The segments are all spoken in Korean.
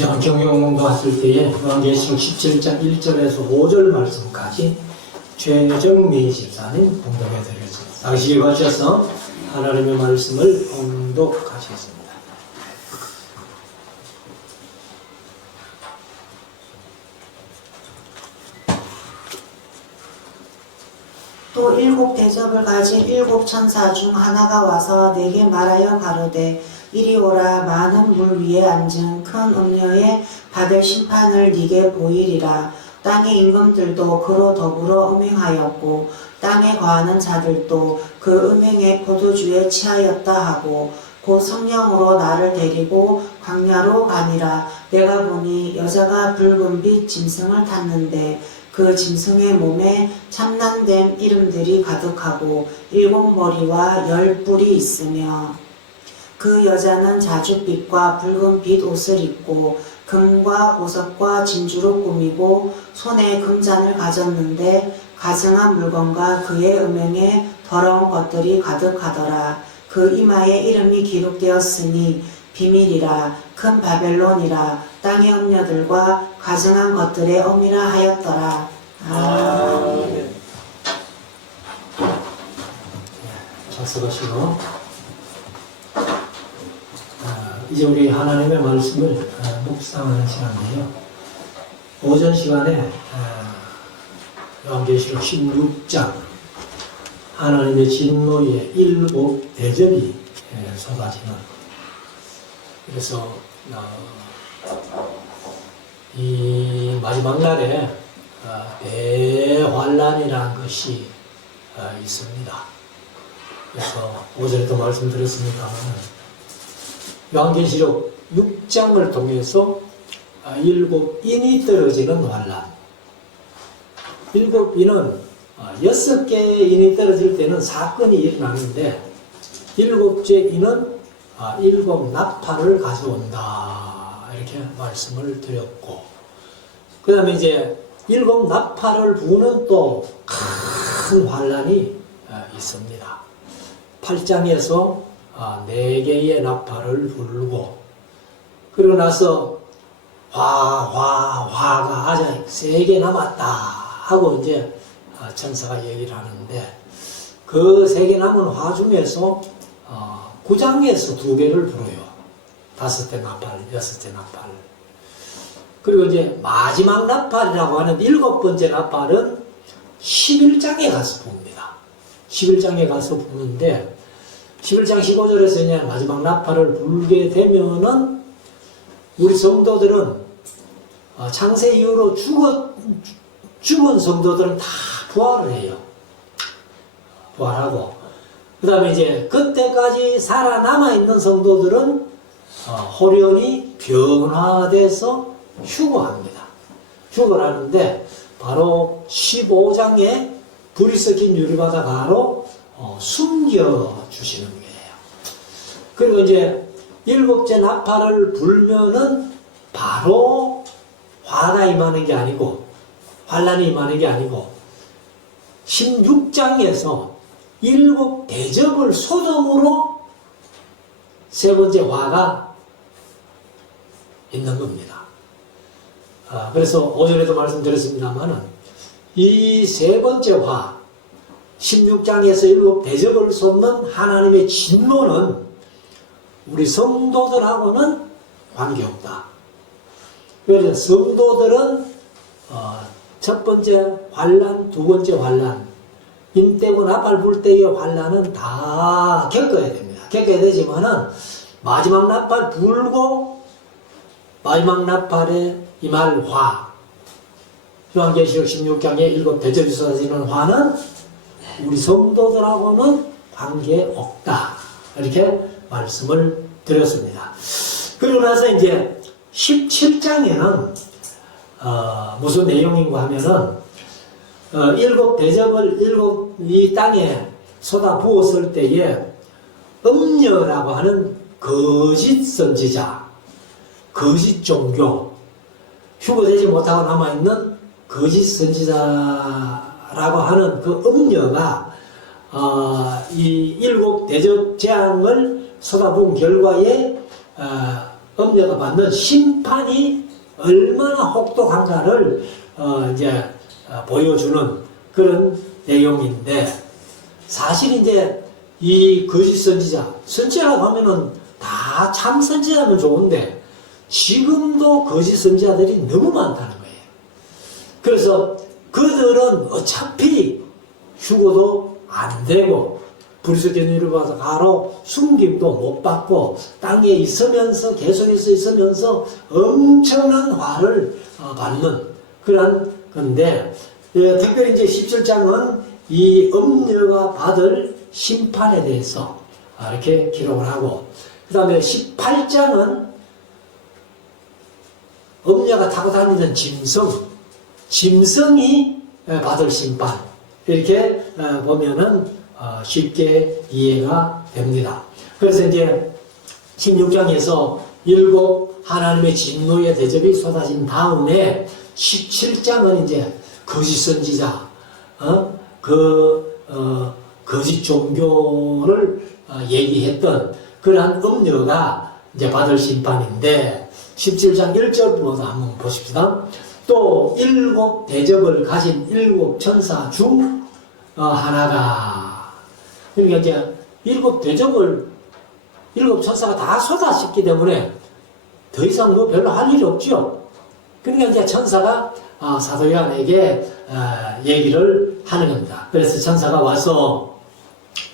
경영공도 왔을 때에 요한계시록 17장 1절에서 5절 말씀까지 최정민 집사님 봉독해 드리겠습니다. 당시에 거쳐서 하나님의 말씀을 봉독하시겠습니다. 또 일곱 대접을 가진 일곱 천사 중 하나가 와서 내게 말하여 가로되 이리 오라. 많은 물 위에 앉은 큰 음녀에 받을 심판을 네게 보이리라. 땅의 임금들도 그로 더불어 음행하였고 땅에 거하는 자들도 그 음행의 포도주에 취하였다 하고 곧 성령으로 나를 데리고 광야로 가니라. 내가 보니 여자가 붉은 빛 짐승을 탔는데 그 짐승의 몸에 참난된 이름들이 가득하고 7머리와 10뿔이 있으며 그 여자는 자줏빛과 붉은 빛 옷을 입고 금과 보석과 진주로 꾸미고 손에 금잔을 가졌는데 가증한 물건과 그의 음행에 더러운 것들이 가득하더라. 그 이마에 이름이 기록되었으니 비밀이라 큰 바벨론이라 땅의 음녀들과 가증한 것들의 어미라 하였더라. 아멘. 작성하시고 이제 우리 하나님의 말씀을 묵상하는 시간인데요. 오전 시간에 요한계시록 16장 하나님의 진노의 7 대접이 쏟아지는, 그래서 이 마지막 날에 대환란이라는 것이 있습니다. 그래서 오전에도 말씀드렸습니다만 요한계시록 6장을 통해서 7인이 떨어지는 환란. 7인은 6개의 인이 떨어질 때는 사건이 일어나는데 7째 인은 7 나팔을 가져온다. 이렇게 말씀을 드렸고, 그 다음에 이제 7 나팔을 부는 또 큰 환란이 있습니다. 8장에서 4개의 나팔을 불고, 그리고 나서 화가 아직 3개 남았다 하고 이제 천사가 얘기를 하는데, 그 3개 남은 화 중에서 9장에서 2개를 불어요. 5대 나팔, 6대 나팔. 그리고 이제 마지막 나팔이라고 하는 7번째 나팔은 11장에 가서 붑니다. 11장에 가서 부는데 11장 15절에서 이제 마지막 나팔을 불게 되면은 우리 성도들은 창세 이후로 죽은 성도들은 다 부활을 해요. 부활하고, 그 다음에 이제 그때까지 살아남아 있는 성도들은 호련히 변화돼서 휴거합니다. 휴거를 하는데 바로 15장에 불이 섞인 유리바다가로 숨겨주시는 거예요. 그리고 이제 7째 나팔을 불면은 바로 화가 임하는 게 아니고, 환란이 임하는 게 아니고, 16장에서 7 대접을 소돔으로 3번째 화가 있는 겁니다. 그래서 오전에도 말씀드렸습니다만은 이 3번째 화, 16장에서 7 대접을 쏟는 하나님의 진노는 우리 성도들하고는 관계없다. 그래서 성도들은 첫 번째 환란, 두 번째 환란, 임 떼고 나팔 불 때의 환란은 다 겪어야 됩니다. 겪어야 되지만은 마지막 나팔 불고 마지막 나팔에 임할 화, 요한계시록 16장에 7 대접이 쏟아지는 화는 우리 성도들하고는 관계없다. 이렇게 말씀을 드렸습니다. 그리고 나서 이제 17장에는 무슨 내용인가 하면은 7 대접을 이 땅에 쏟아 부었을 때에 음녀라고 하는 거짓 선지자, 거짓 종교, 휴거되지 못하고 남아있는 거짓 선지자라고 하는 그 음녀가 이 7 대접 재앙을 쏟아부은 결과에 음녀가 받는 심판이 얼마나 혹독한가를 보여주는 그런 내용인데, 사실 이제 이 거짓 선지자라고 하면은 다 참 선지자면 좋은데 지금도 거짓 선지자들이 너무 많다는 거예요. 그래서 그들은 어차피 죽어도 안 되고 불수견이를 봐서 가로 숨김도 못 받고 땅에 있으면서 계속해서 있으면서 엄청난 화를 받는 그런 건데, 특별히 이제 17장은 이 음녀가 받을 심판에 대해서 이렇게 기록을 하고, 그 다음에 18장은 음녀가 타고 다니던 짐승이 받을 심판, 이렇게 보면은 쉽게 이해가 됩니다. 그래서 이제 16장에서 일곱 하나님의 진노의 대접이 쏟아진 다음에 17장은 이제 거짓 선지자, 거짓 종교를 얘기했던 그러한 음녀가 이제 받을 심판인데, 17장 1절부터 한번 보십시다. 또 일곱 대접을 가진 일곱 천사 중 하나가, 그러니까 이제 일곱 대접을 일곱 천사가 다 쏟아졌기 때문에 더 이상 뭐 별로 할 일이 없죠. 그러니까 이제 천사가 사도 요한에게 얘기를 하는 겁니다. 그래서 천사가 와서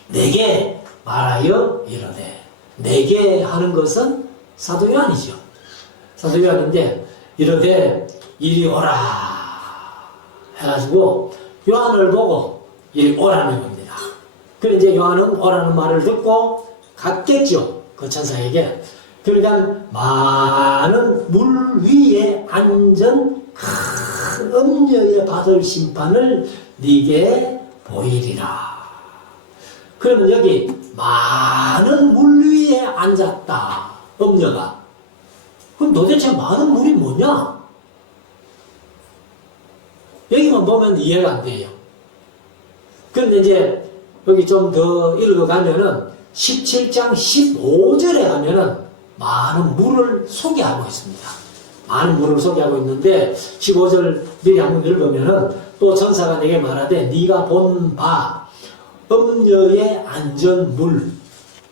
내게 말하여 이르되, 내게 하는 것은 사도 요한이죠. 사도 요한인데 이르되 이리 오라 해가지고 요한을 보고 이리 오라는 겁니다. 그래서 이제 요한은 오라는 말을 듣고 갔겠죠, 그 천사에게. 그러니까 많은 물 위에 앉은 큰 음녀에 받을 심판을 네게 보이리라. 그러면 여기 많은 물 위에 앉았다, 음녀가. 그럼 도대체 많은 물이 뭐냐? 여기만 보면 이해가 안 돼요. 그런데 이제 여기 좀 더 읽어가면은 17장 15절에 가면은 많은 물을 소개하고 있습니다. 많은 물을 소개하고 있는데 15절 미리 한번 읽으면은, 또 천사가 내게 말하되 네가 본 바 음녀에 앉은 물.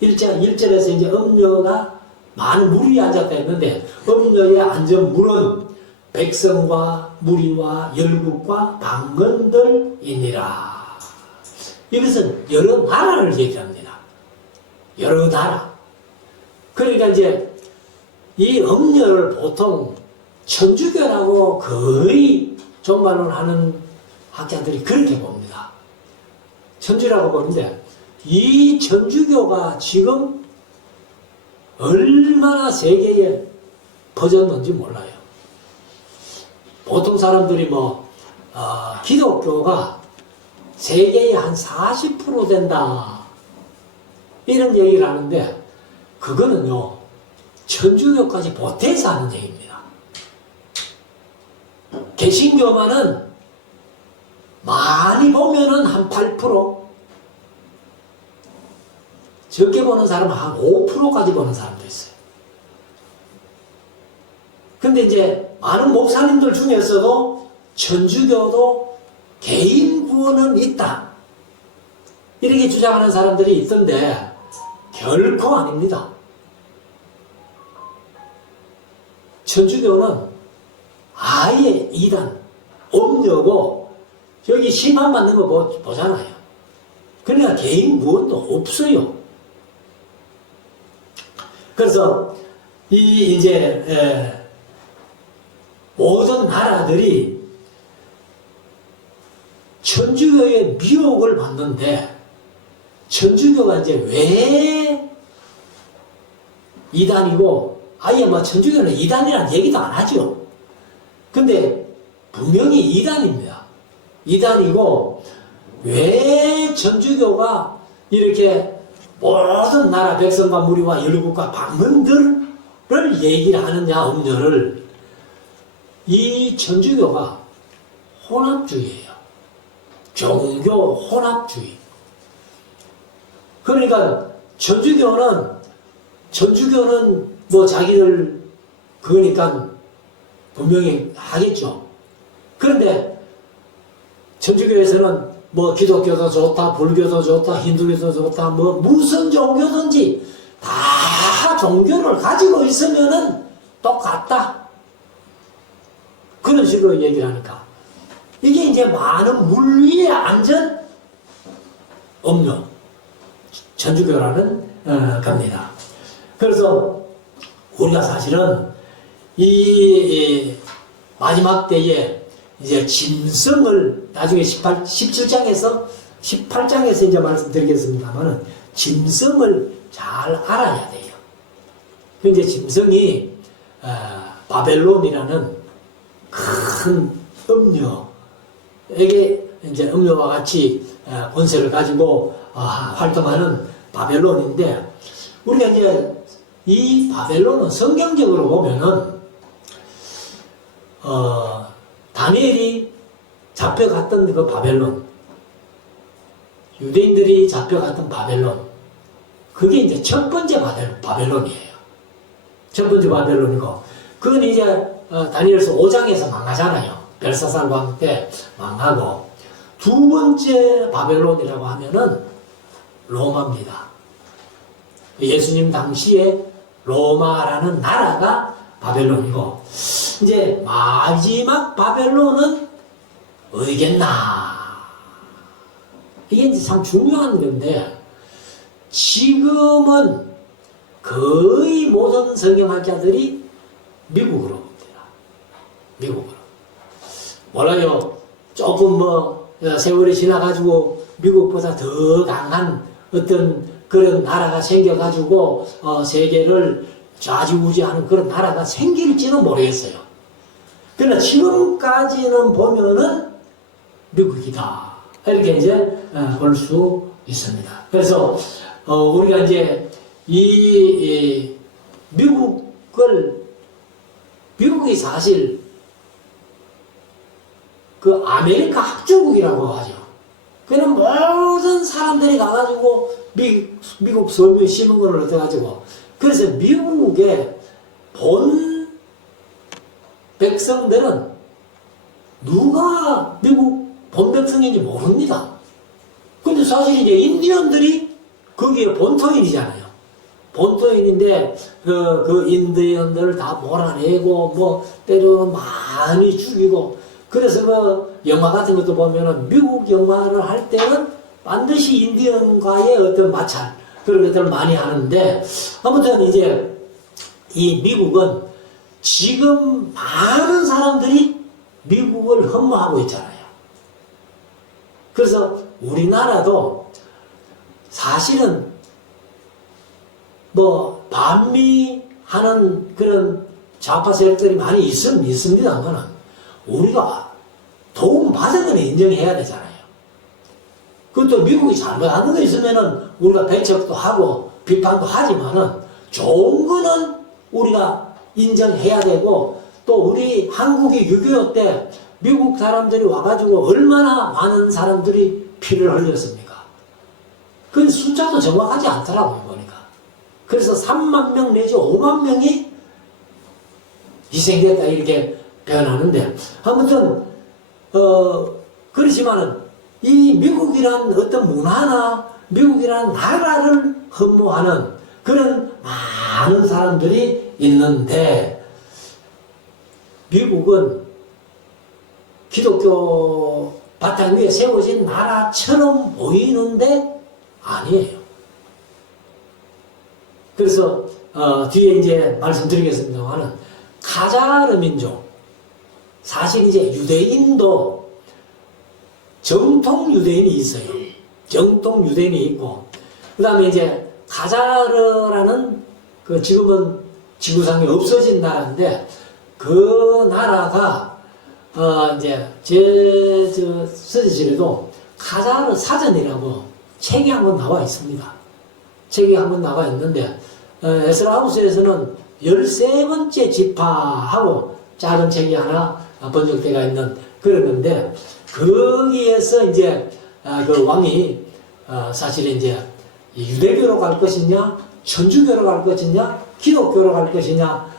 1절에서 이제 음녀가 많은 물 위에 앉았다 했는데, 음녀에 앉은 물은 백성과 무리와 열국과 방언들이니라. 이것은 여러 나라를 얘기합니다. 여러 나라. 그러니까 이제 이 음녀를 보통 천주교라고 거의 종말론 하는 학자들이 그렇게 봅니다. 천주라고 보는데, 이 천주교가 지금 얼마나 세계에 퍼졌는지 몰라요. 보통 사람들이 기독교가 세계의 한 40% 된다, 이런 얘기를 하는데, 그거는요, 천주교까지 보태서 하는 얘기입니다. 개신교만은 많이 보면은 한 8%, 적게 보는 사람은 한 5%까지 보는 사람도 있어요. 근데 이제 많은 목사님들 중에서도 천주교도 개인 구원은 있다, 이렇게 주장하는 사람들이 있던데 결코 아닙니다. 천주교는 아예 이단, 음녀고, 여기 심판받는 거 보잖아요. 그러니까 개인 구원도 없어요. 그래서 모든 나라들이 천주교의 미혹을 받는데, 천주교가 이제 왜 이단이고, 아예 천주교는 이단이라는 얘기도 안 하죠. 근데 분명히 이단입니다. 이단이고, 왜 천주교가 이렇게 모든 나라 백성과 무리와 열국과 방언들을 얘기를 하느냐, 음녀를. 이 천주교가 혼합주의예요. 종교 혼합주의. 그러니까 천주교는 자기들 그러니까 분명히 하겠죠. 그런데 천주교에서는 뭐 기독교도 좋다, 불교도 좋다, 힌두교도 좋다, 뭐 무슨 종교든지 다 종교를 가지고 있으면은 똑같다. 그런 식으로 얘기를 하니까 이게 이제 많은 물 위에 앉은 음료, 천주교라는 겁니다. 그래서 우리가 사실은 이 마지막 때에 이제 짐승을 나중에 17장에서 18장에서 이제 말씀드리겠습니다만은 짐승을 잘 알아야 돼요. 그 이제 짐승이 바벨론이라는 큰 음녀에게 이제 음녀와 같이 권세를 가지고 활동하는 바벨론인데 우리가 이제 이 바벨론은 성경적으로 보면은 다니엘이 잡혀갔던 그 바벨론, 유대인들이 잡혀갔던 바벨론, 그게 이제 첫 번째 바벨론이에요. 첫 번째 바벨론이고, 그건 이제 다니엘서 5장에서 망하잖아요. 벨사살 왕 때 망하고, 두 번째 바벨론이라고 하면은 로마입니다. 예수님 당시에 로마라는 나라가 바벨론이고, 이제 마지막 바벨론은 어디겠나? 이게 이제 참 중요한 건데, 지금은 거의 모든 성경학자들이 미국으로 봅니다. 미국으로. 몰라요. 조금 뭐, 세월이 지나가지고 미국보다 더 강한 어떤 그런 나라가 생겨가지고, 세계를 좌지우지하는 그런 나라가 생길지는 모르겠어요. 그러나 지금까지는 보면은 미국이다. 이렇게 이제 볼 수 있습니다. 그래서 우리가 이제 이 미국이 사실 그 아메리카 합중국이라고 하죠. 그는 모든 사람들이 가가지고 미국 서민 시민권을 얻어가지고 그래서 미국의 본 백성들은 누가 미국 본 백성인지 모릅니다. 근데 사실 이제 인디언들이 거기에 본토인이잖아요. 본토인인데 그 인디언들을 다 몰아내고 뭐 때려 많이 죽이고 그래서 그 영화 같은 것도 보면은 미국 영화를 할 때는 반드시 인디언과의 어떤 마찰 그런 것들을 많이 하는데 아무튼 이제 이 미국은 지금 많은 사람들이 미국을 흠모하고 있잖아요. 그래서 우리나라도 사실은 뭐 반미하는 그런 좌파 세력들이 많이 있습니다만 우리가 도움 받은 건 인정해야 되잖아요. 그것도 미국이 잘못하는 거 있으면은 우리가 배척도 하고 비판도 하지만은 좋은 거는 우리가 인정해야 되고 또 우리 한국이 6.25 때 미국 사람들이 와가지고 얼마나 많은 사람들이 피를 흘렸습니까? 그 숫자도 정확하지 않더라고요, 보니까. 그래서 3만 명 내지 5만 명이 희생됐다, 이렇게 표현하는데. 아무튼, 그렇지만은, 이 미국이란 어떤 문화나 미국이란 나라를 흠모하는 그런 많은 사람들이 있는데, 미국은 기독교 바탕 위에 세워진 나라처럼 보이는데 아니에요. 그래서 뒤에 이제 말씀드리겠습니다만은 카자르 민족 사실 이제 유대인도 정통 유대인이 있어요. 정통 유대인이 있고 그 다음에 이제 카자르라는 그 지금은 지구상에 없어진 나라인데 그 나라가 이제 제 서지실에도 카자르 사전이라고 책이 한번 나와 있습니다. 책이 한번 나와 있는데 에스라하우스에서는 13번째 지파하고 작은 책이 하나 번역되어 있는 그런 건데 거기에서 이제 그 왕이 사실 이제 유대교로 갈 것이냐 천주교로 갈 것이냐 기독교로 갈 것이냐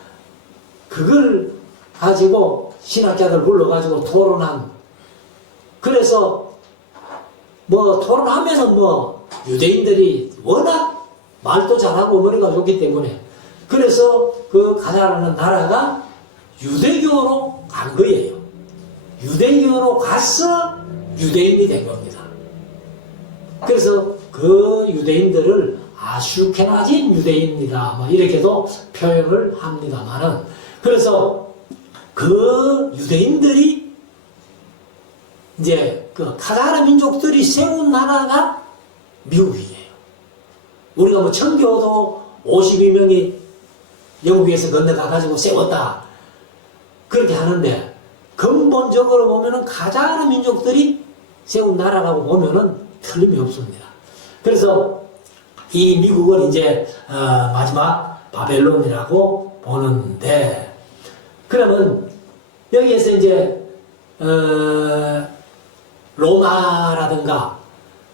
그걸 가지고 신학자들 불러가지고 토론한, 그래서 뭐 토론하면은 뭐 유대인들이 워낙 말도 잘하고 머리가 좋기 때문에 그래서 그 가자라는 나라가 유대교로 간 거예요. 유대교로 가서 유대인이 된 겁니다. 그래서 그 유대인들을 아슈케나진 유대인이다 뭐 이렇게도 표현을 합니다만은, 그래서 그 유대인들이 이제 그 카자흐 민족들이 세운 나라가 미국이에요. 우리가 뭐 청교도 52명이 영국에서 건너가가지고 세웠다 그렇게 하는데, 근본적으로 보면은 카자흐 민족들이 세운 나라라고 보면은 틀림이 없습니다. 그래서 이 미국을 이제 마지막 바벨론이라고 보는데, 그러면 여기에서 이제 로마라든가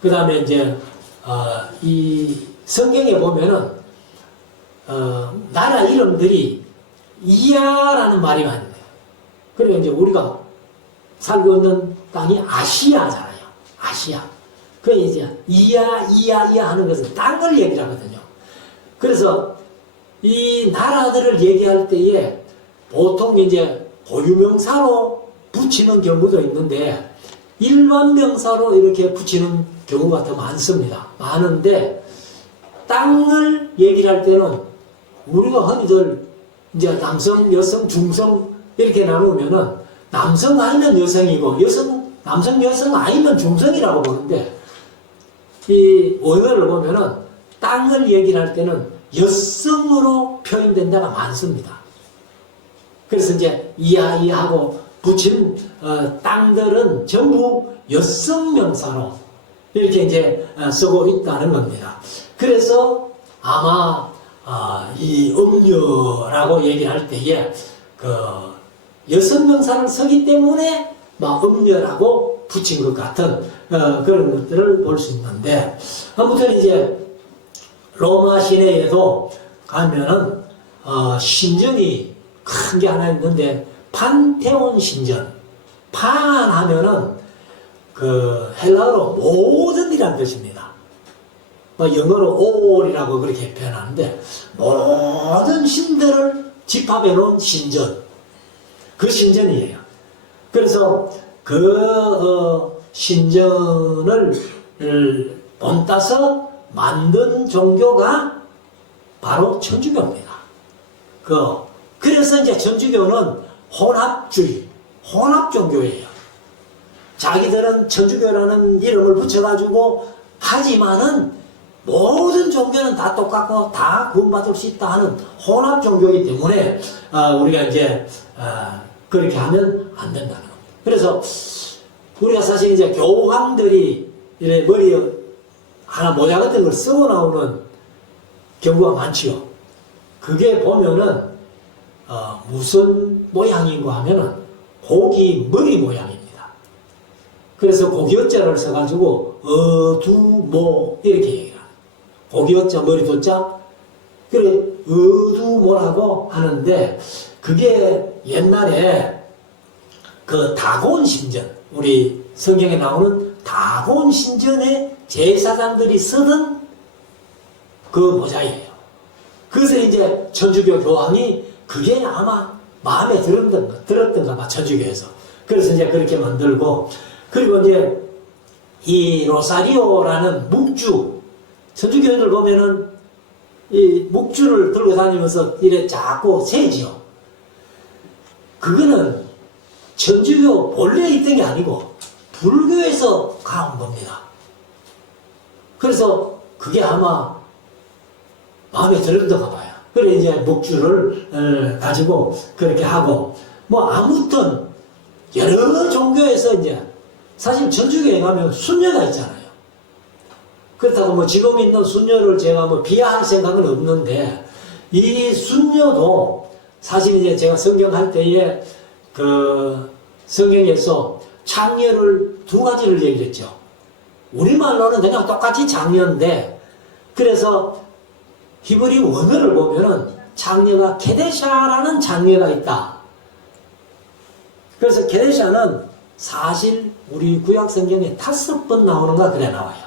그 다음에 이제 이 성경에 보면은 나라 이름들이 이야라는 말이 많네요. 그러니까 이제 우리가 살고 있는 땅이 아시아잖아요. 아시아. 그 이제 이야 하는 것은 땅을 얘기하거든요. 그래서 이 나라들을 얘기할 때에 보통 이제 고유명사로 붙이는 경우도 있는데 일반 명사로 이렇게 붙이는 경우가 더 많습니다. 많은데 땅을 얘기를 할 때는 우리가 흔히들 이제 남성, 여성, 중성 이렇게 나누면은 남성 아니면 여성이고 남성, 여성 아니면 중성이라고 보는데, 이 원어를 보면은 땅을 얘기를 할 때는 여성으로 표현된 데가 많습니다. 그래서 이제 이하고 붙인 땅들은 전부 여성 명사로 이렇게 이제 쓰고 있다는 겁니다. 그래서 아마 이 음녀라고 얘기할 때에 그 여성 명사를 쓰기 때문에 막 음녀라고 붙인 것 같은 그런 것들을 볼 수 있는데, 아무튼 이제 로마 시내에도 가면은 신전이 큰 게 하나 있는데 판테온 신전. 판 하면은 그 헬라어로 모든이라는 뜻입니다. 뭐 영어로 all이라고 그렇게 표현하는데, 모든 신들을 집합해 놓은 신전. 그 신전이에요. 그래서 그 신전을 본따서 만든 종교가 바로 천주교입니다. 그래서 이제 천주교는 혼합주의, 혼합종교예요. 자기들은 천주교라는 이름을 붙여가지고 하지만은 모든 종교는 다 똑같고 다 구원받을 수 있다 하는 혼합종교이기 때문에 우리가 이제 그렇게 하면 안 된다는 겁니다. 그래서 우리가 사실 이제 교황들이 이렇게 머리에 하나 모자 같은 걸 쓰고 나오는 경우가 많지요. 그게 보면은 무슨 모양인가 하면은 고기 머리 모양입니다. 그래서 고기 어자를 써가지고 어두모 이렇게 얘기를 합니다. 고기 어자 머리 도자 그래 어두모라고 하는데, 그게 옛날에 그 다곤 신전, 우리 성경에 나오는 다곤 신전의 제사장들이 쓰던 그 모자예요. 그래서 이제 천주교 교황이 그게 아마 마음에 들었던가 봐, 천주교에서. 그래서 이제 그렇게 만들고, 그리고 이제 이 로사리오라는 묵주, 천주교인들 보면은 이 묵주를 들고 다니면서 이래 자꾸 세지요. 그거는 천주교 본래 있던 게 아니고 불교에서 가온 겁니다. 그래서 그게 아마 마음에 들었던가 봐요. 그래 이제 묵주를 가지고 그렇게 하고, 뭐 아무튼 여러 종교에서 이제 사실 천주교에 가면 순녀가 있잖아요. 그렇다고 뭐 지금 있는 순녀를 제가 뭐 비하할 생각은 없는데, 이 순녀도 사실 이제 제가 성경 할 때에 그 성경에서 창녀를 두 가지를 얘기했죠. 우리말로는 그냥 똑같이 창녀인데, 그래서 히브리 원어를 보면은 장녀가 케데샤라는 장녀가 있다. 그래서 케데샤는 사실 우리 구약 성경에 5번 나오는가 그래 나와요.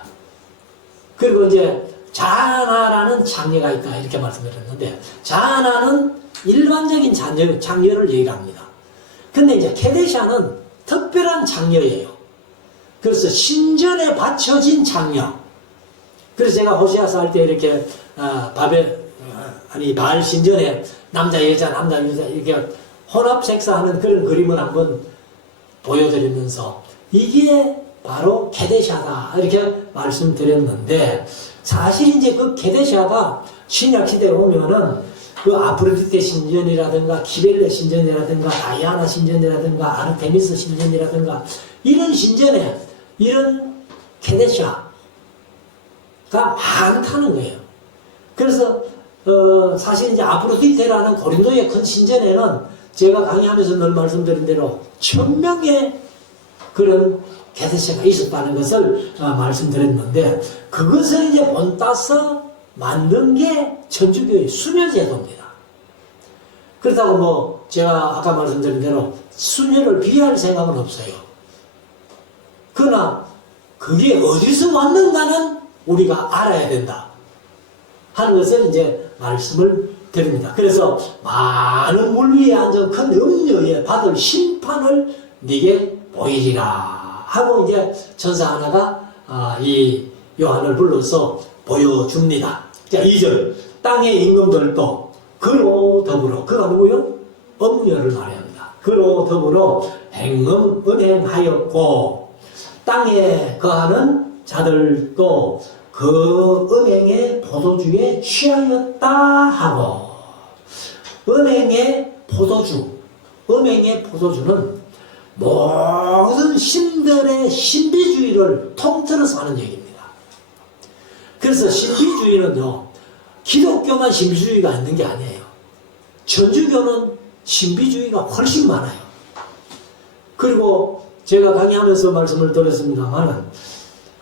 그리고 이제 자나라는 장녀가 있다 이렇게 말씀드렸는데 자나는 일반적인 장녀를 얘기합니다. 근데 이제 케데샤는 특별한 장녀예요. 그래서 신전에 바쳐진 장녀. 그래서 제가 호시아서 할 때 이렇게 바알 신전에 남자 여자 이렇게 혼합 색사하는 그런 그림을 한번 보여드리면서 이게 바로 케데샤다 이렇게 말씀드렸는데 사실 이제 그 케데샤가 신약 시대에 오면은 그 아프로디테 신전이라든가 키벨레 신전이라든가 다이아나 신전이라든가 아르테미스 신전이라든가 이런 신전에 이런 케데샤가 많다는 거예요. 그래서 사실 이제 아프로디테라는 고린도의 큰 신전에는 제가 강의하면서 늘 말씀드린 대로 1000명의 그런 케데샤가 있었다는 것을 말씀드렸는데 그것을 이제 본따서 만든 게 천주교의 수녀제도입니다. 그렇다고 뭐 제가 아까 말씀드린 대로 수녀를 비하할 생각은 없어요. 그러나 그게 어디서 왔는가는 우리가 알아야 된다 하는 것을 이제 말씀을 드립니다. 그래서 많은 물 위에 앉은 큰 음녀에 받을 심판을 네게 보이리라 하고 이제 천사 하나가 이 요한을 불러서 보여줍니다. 자, 2절 땅의 임금들도 그로 더불어 그가 누구요? 음녀를 말합니다. 그로 더불어 은행하였고 땅에 거하는 자들도 그 은행의 포도주에 취하였다 하고 은행의 포도주는 모든 신들의 신비주의를 통틀어서 하는 얘기입니다. 그래서 신비주의는요 기독교만 신비주의가 있는 게 아니에요. 천주교는 신비주의가 훨씬 많아요. 그리고 제가 강의하면서 말씀을 드렸습니다만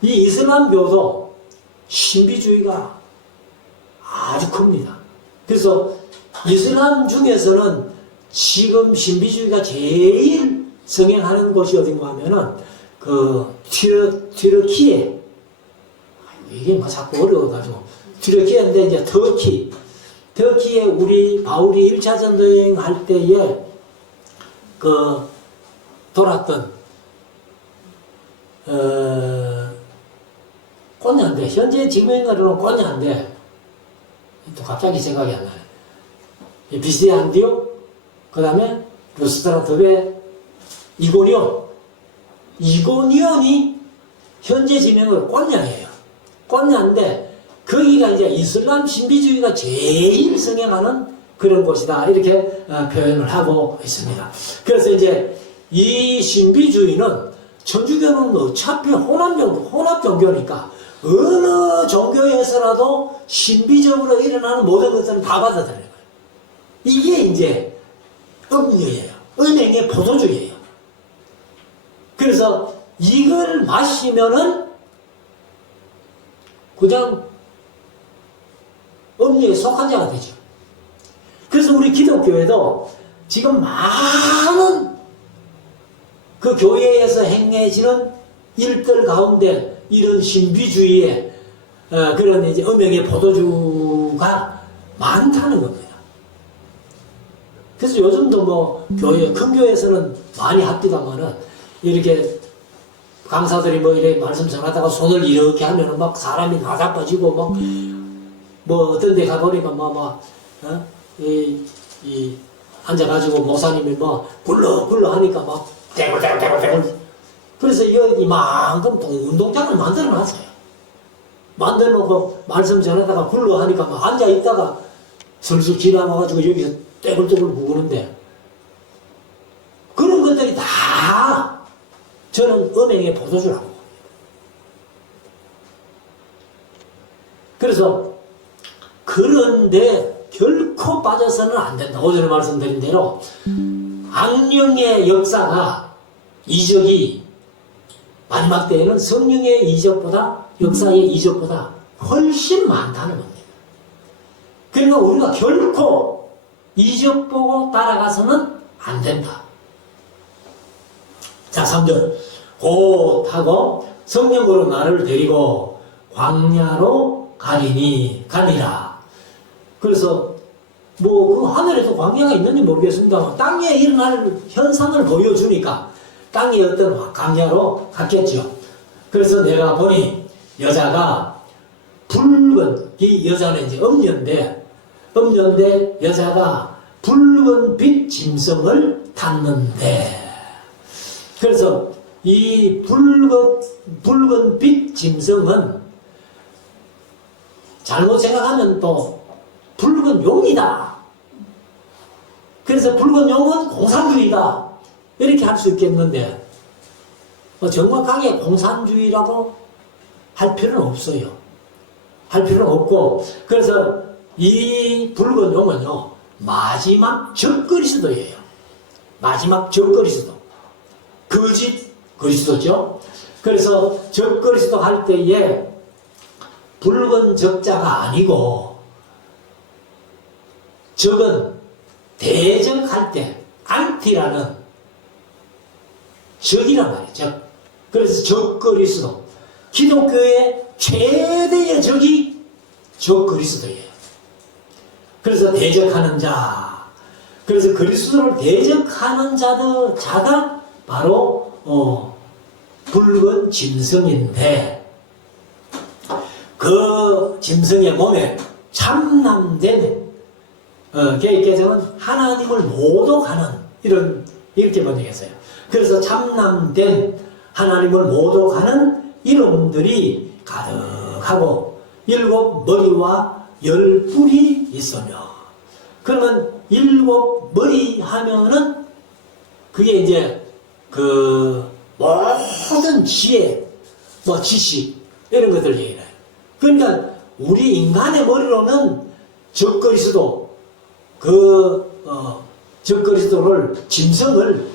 이 이슬람교도 신비주의가 아주 큽니다. 그래서 이슬람 중에서는 지금 신비주의가 제일 성행하는 곳이 어딘가 하면은 그 튀르키예 이게 뭐 자꾸 어려워가지고 튀르키예인데 이제 터키에 우리 바울이 1차 전도 여행 할 때에 그 돌았던 꼬냐인데 현재 지명으로는 꼬냐인데 또 갑자기 생각이 안 나네. 비스디안디오 그 다음에 루스드라 더베 이고니온이 현재 지명으로 꼬냐예요. 꼬냐인데 거기가 이제 이슬람 신비주의가 제일 성행하는 그런 곳이다 이렇게 표현을 하고 있습니다. 그래서 이제 이 신비주의는 천주교는 어차피 혼합 종교니까 어느 종교에서라도 신비적으로 일어나는 모든 것들은 다 받아들여요. 이게 이제 음료예요. 은행의 포도주예요. 그래서 이걸 마시면은 그냥 음료에 속한 자가 되죠. 그래서 우리 기독교에도 지금 많은 그 교회에서 행해지는 일들 가운데 이런 신비주의의 그런 이제 음행의 포도주가 많다는 겁니다. 그래서 요즘도 뭐 큰 교회에서는 많이 합디다마는 이렇게 강사들이 뭐 이렇게 말씀 전하다가 손을 이렇게 하면은 막 사람이 나자빠지고 막 뭐 어떤 데 가보니까 앉아가지고 목사님이 뭐 굴러 하니까 막 대굴 그래서 이만큼 운동장을 만들어 놨어요. 만들어 놓고 말씀 전하다가 굴러 하니까 막 앉아 있다가 슬슬 지나가가지고 여기서 떼굴떼굴 구르는데 그런 것들이 다 저는 음행의 포도주라고. 그래서 그런데 결코 빠져서는 안 된다. 오전에 말씀드린 대로 악령의 역사가 이적이 마지막 때에는 성령의 이적보다 역사의 이적보다 훨씬 많다는 겁니다. 그러니까 우리가 결코 이적 보고 따라가서는 안 된다. 자, 3절. 곧 하고 성령으로 나를 데리고 광야로 가니라. 그래서 뭐 그 하늘에도 광야가 있는지 모르겠습니다만 땅에 일어날 현상을 보여주니까 땅의 어떤 광야로 갔겠죠. 그래서 내가 보니 여자가 붉은, 이 여자는 이제 음녀인데 여자가 붉은 빛 짐승을 탔는데, 그래서 이 붉은 빛 짐승은 잘못 생각하면 또 붉은 용이다. 그래서 붉은 용은 공산주의다. 이렇게 할 수 있겠는데, 정확하게 공산주의라고 할 필요는 없어요. 할 필요는 없고, 그래서 이 붉은 용은요, 마지막 적그리스도예요. 마지막 적그리스도. 거짓 그리스도죠. 그래서 적그리스도 할 때에 붉은 적자가 아니고, 적은 대적할 때 안티라는 적이란 말이죠. 그래서 적그리스도. 기독교의 최대의 적이 적그리스도예요. 그래서 대적하는 자. 그래서 그리스도를 대적하는 자가 바로 붉은 짐승인데, 그 짐승의 몸에 참남된 개혁개정은 하나님을 모독하는 이렇게 번역했어요. 그래서 참남된 하나님을 모독하는 이름들이 가득하고 7 머리와 10 뿔이 있으며, 그러면 7 머리 하면은 그게 이제 그 모든 지혜, 지식 이런 것들 얘기해요. 그러니까 우리 인간의 머리로는 적그리스도, 적그리스도를, 짐승을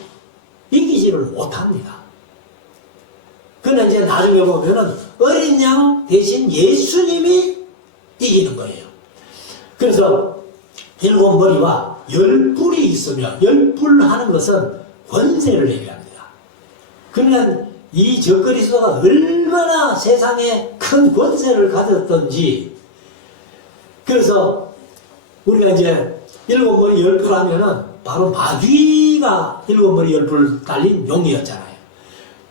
이기지를 못합니다. 그러나 이제 나중에 보면은 어린 양 대신 예수님이 이기는 거예요. 그래서 7 머리와 10 뿔이 있으며, 10뿔 하는 것은 권세를 얘기합니다. 그러니까 이 적그리스도가 얼마나 세상에 큰 권세를 가졌던지, 그래서 우리가 이제 7 머리 10뿔 하면은 바로 마귀가 7 머리 10뿔 달린 용이었잖아요.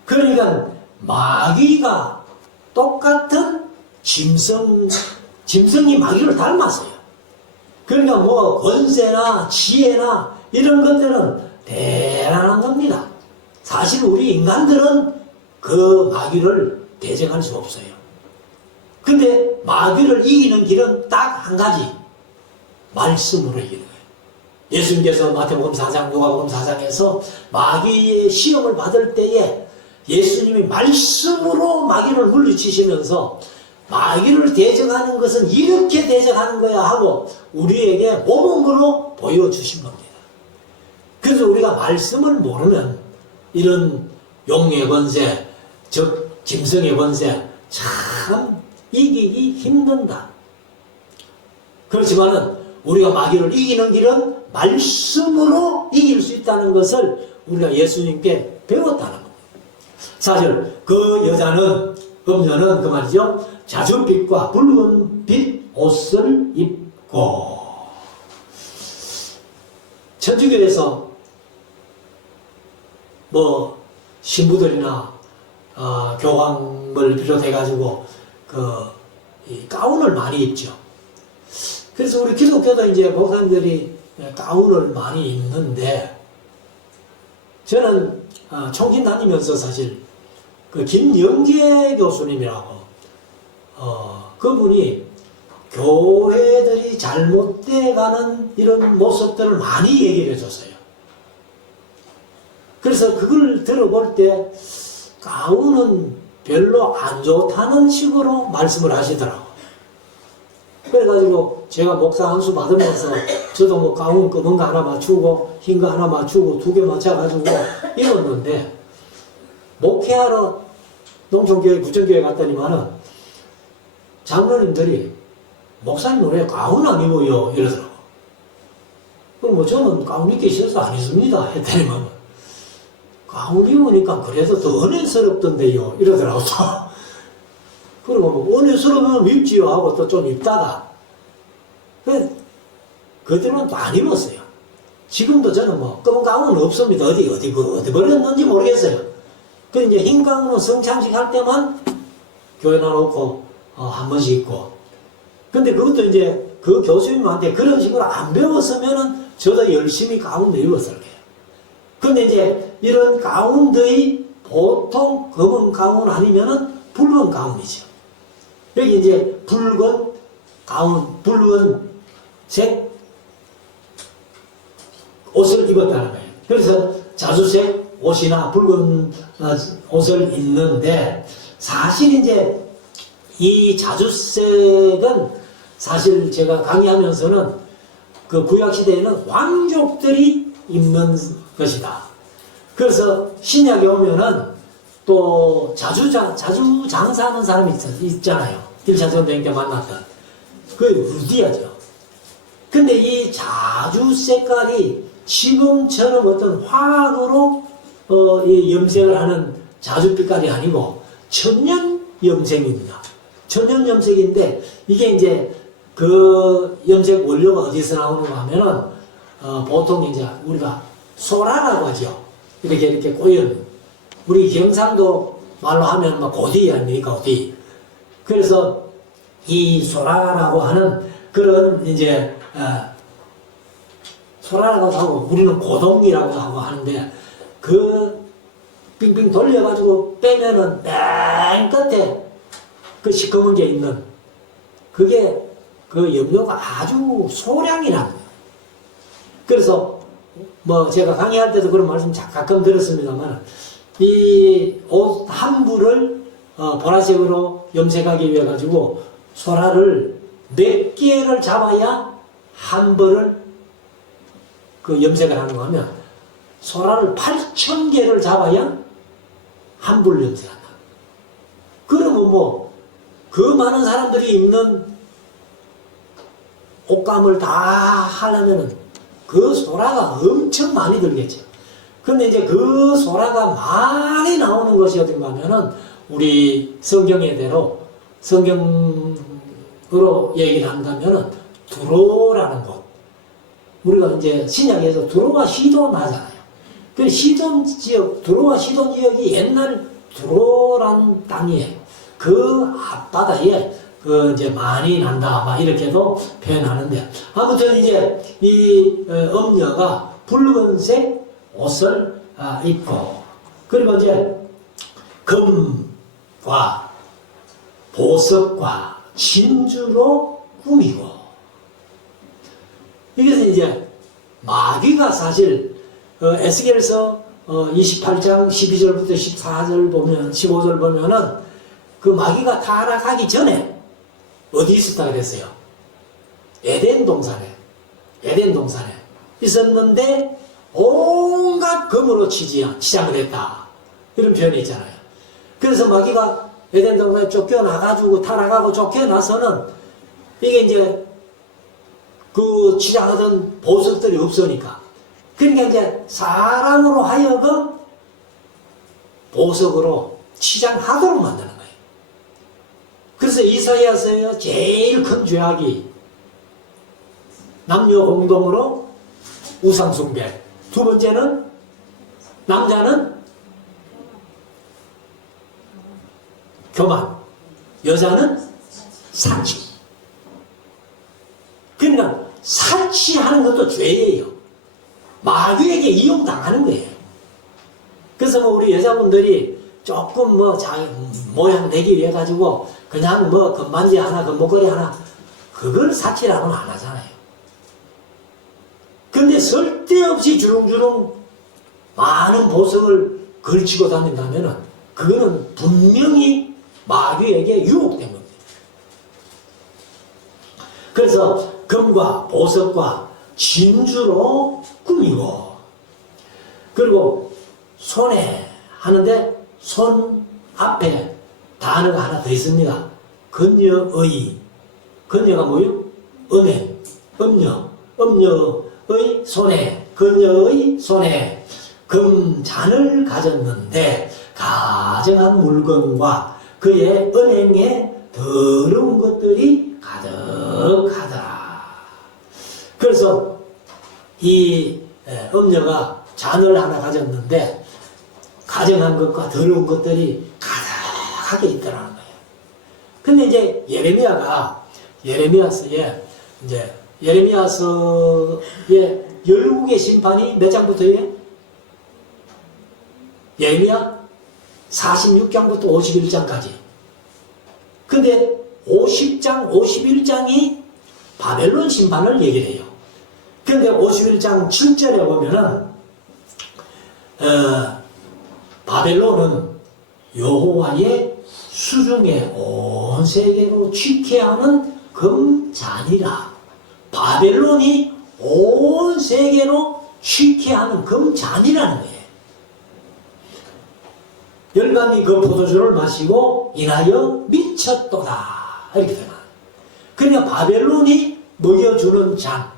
그러니까 마귀가 똑같은 짐승이 마귀를 닮았어요. 그러니까 뭐 권세나 지혜나 이런 것들은 대단한 겁니다. 사실 우리 인간들은 그 마귀를 대적할 수 없어요. 근데 마귀를 이기는 길은 딱 한 가지, 말씀으로 이기는 거예요. 예수님께서 마태복음 4장, 누가복음 4장에서 마귀의 시험을 받을 때에 예수님이 말씀으로 마귀를 물리치시면서 마귀를 대적하는 것은 이렇게 대적하는 거야 하고 우리에게 모범으로 보여주신 겁니다. 그래서 우리가 말씀을 모르면 이런 용의 권세, 즉 짐승의 권세 참 이기기 힘든다. 그렇지만은 우리가 마귀를 이기는 길은 말씀으로 이길 수 있다는 것을 우리가 예수님께 배웠다는 겁니다. 사실 그 여자는, 음녀는 그 말이죠, 자줏빛과 붉은 빛 옷을 입고, 천주교에서 뭐 신부들이나 교황을 비롯해가지고 이 가운을 많이 입죠. 그래서 우리 기독교도 이제 목사님들이 가운을 많이 입는데, 저는 총신 다니면서 사실 그 김영재 교수님이라고 그분이 교회들이 잘못돼가는 이런 모습들을 많이 얘기를 해줬어요. 그래서 그걸 들어볼 때 가운은 별로 안 좋다는 식으로 말씀을 하시더라고요. 그래가지고 제가 목사 한 수 받으면서 저도 뭐 가운 검은 거 하나 맞추고 흰 거 하나 맞추고 2개 맞춰가지고 입었는데, 목회하러 농촌교회, 구청교회 갔더니만은 장로님들이 목사님 왜 가운 안 입어요? 이러더라고. 그럼 뭐 저는 가운 입기 싫어서 안 했습니다. 했더니 뭐 가운 입으니까 그래도 더 은혜스럽던데요. 이러더라고. 그리고 뭐 은혜스러우면 입지요 하고 또 좀 입다가 그들은 안 입었어요. 지금도 저는 뭐 검은 가운은 없습니다. 어디 버렸는지 모르겠어요. 그 이제 흰 가운은 성찬식 할 때만 교회 놔놓고 한 번씩 입고. 근데 그것도 이제 그 교수님한테 그런 식으로 안 배웠으면은 저도 열심히 가운도 입었을 거예요. 근데 이제 이런 가운들이 보통 검은 가운 아니면은 붉은 가운이죠. 여기 이제 붉은 가운, 붉은색 옷을 입었다는 거예요. 그래서 자주색 옷이나 붉은 옷을 입는데, 사실 이제 이 자주색은 사실 제가 강의하면서는 그 구약시대에는 왕족들이 입는 것이다. 그래서 신약에 오면은 또 자주 장사하는 사람이 있잖아요. 1차 전쟁 때 만났던. 그 루디아죠. 근데 이 자주 색깔이 지금처럼 어떤 화학으로 이 염색을 하는 자주 빛깔이 아니고 천연 염색입니다. 천연 염색인데 이게 이제 그 염색 원료가 어디서 나오는가 하면은 보통 이제 우리가 소라라고 하죠. 이렇게 꼬연 우리 경상도 말로 하면 뭐 고디 아닙니까, 고디. 그래서 이 소라라고 하는 그런 이제 소라라고 하고 우리는 고동이라고 하고 하는데 그 빙빙 돌려가지고 빼면은 맨 끝에 그 시커먼 게 있는 그게 그 염료가 아주 소량이라는 거예요. 그래서 뭐 제가 강의할 때도 그런 말씀 가끔 들었습니다만 이 옷 한 부를 보라색으로 염색하기 위해 가지고 소라를 몇 개를 잡아야 한 벌을 그 염색을 하는 거 하면 소라를 8,000개를 잡아야 한 벌을 염색한다. 그러면 뭐 그 많은 사람들이 입는 옷감을 다 하려면은 그 소라가 엄청 많이 들겠죠. 근데 이제 그 소라가 많이 나오는 것이 어딘가 하면은 우리 성경에대로 성경으로 얘기를 한다면은 두로라는 곳. 우리가 이제 신약에서 두로와 시돈 하잖아요. 그 시돈 지역, 두로와 시돈 지역이 옛날 두로란 땅이에요. 그 앞바다에 그 이제 많이 난다, 막 이렇게도 표현하는데, 아무튼 이제 이 엄녀가 붉은색 옷을 입고, 그리고 이제 금과 보석과 진주로 꾸미고, 이것은 이제 마귀가 사실 에스겔서 28장 12절부터 14절 보면 15절 보면은 그 마귀가 타락하기 전에 어디 있었다 그랬어요? 에덴 동산에 있었는데 온갖 금으로 치장을 했다, 이런 표현이 있잖아요. 그래서 마귀가 에덴 동산에 쫓겨나가지고 타락하고 쫓겨나서는 이게 이제 그 치장하던 보석들이 없으니까, 그러니까 이제 사람으로 하여금 보석으로 치장하도록 만드는 거예요. 그래서 이사야서의 제일 큰 죄악이 남녀 공동으로 우상숭배, 두 번째는 남자는 교만, 여자는 사치. 그러니까 사치하는 것도 죄예요. 마귀에게 이용당하는 거예요. 그래서 뭐 우리 여자분들이 조금 뭐 모양 내기 위해 가지고 그냥 뭐 금반지 하나, 금목걸이 하나, 그걸 사치라고는 안 하잖아요. 근데 쓸데없이 주렁주렁 많은 보석을 걸치고 다닌다면은 그거는 분명히 마귀에게 유혹된 겁니다. 그래서 금과 보석과 진주로 꾸미고, 그리고 손에 하는데 손 앞에 단어가 하나 더 있습니다. 건녀의. 건녀가 뭐요? 은행, 음녀. 그녀의 손에 금잔을 가졌는데 가정한 물건과 그의 은행에 더러운 것들이 가득하더라. 그래서 이 엄녀가 잔을 하나 가졌는데 가정한 것과 더러운 것들이 가득하게 있더라는 거예요. 근데 이제 예레미야서에 이제 예레미야서의 열국의 심판이 몇 장부터예요? 예레미야 46장부터 51장까지. 근데 50장, 51장이 바벨론 심판을 얘기를 해요. 근데 51장 7절에 보면은 바벨론은 여호와의 수중에 온 세계로 취케하는 금잔이라. 바벨론이 온 세계로 취케하는 금잔이라는 거예요. 열방이 그 포도주를 마시고 인하여 미쳤도다. 이렇게 되나. 그러니까 바벨론이 먹여주는 잔.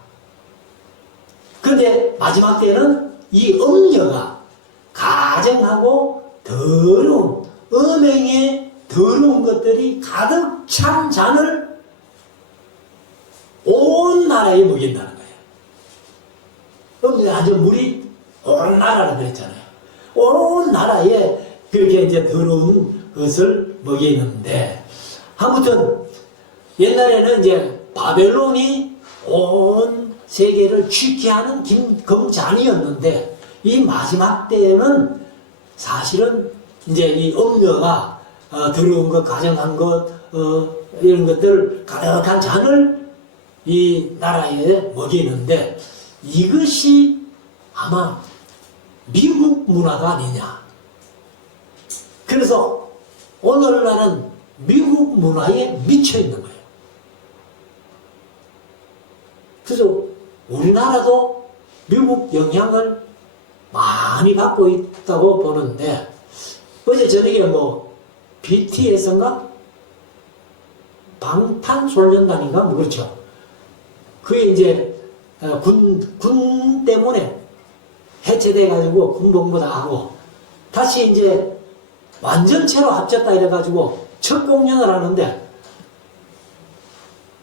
근데 마지막 때는 이 엄녀가 가정하고 더러운 음행에 더러운 것들이 가득 찬 잔을 온 나라에 먹인다는 거예요. 엄녀가 아주 물이 온 나라라고 그랬잖아요. 온 나라에 그렇게 이제 더러운 것을 먹이는데, 아무튼 옛날에는 이제 바벨론이 온 세계를 취케하는 금잔이었는데, 이 마지막 때에는 사실은 이제 이 엄녀가 더러운 것, 가정한 것, 이런 것들 가득한 잔을 이 나라에 먹이는데, 이것이 아마 미국 문화가 아니냐. 그래서 오늘날은 미국 문화에 미쳐 있는 거예요. 그래서 우리나라도 미국 영향을 많이 받고 있다고 보는데, 어제 저녁에 뭐 BTS인가 방탄소년단인가 뭐 그렇죠. 그게 이제 군 때문에 해체돼 가지고 군복무 다 하고 다시 이제 완전체로 합쳤다 이래가지고 첫 공연을 하는데,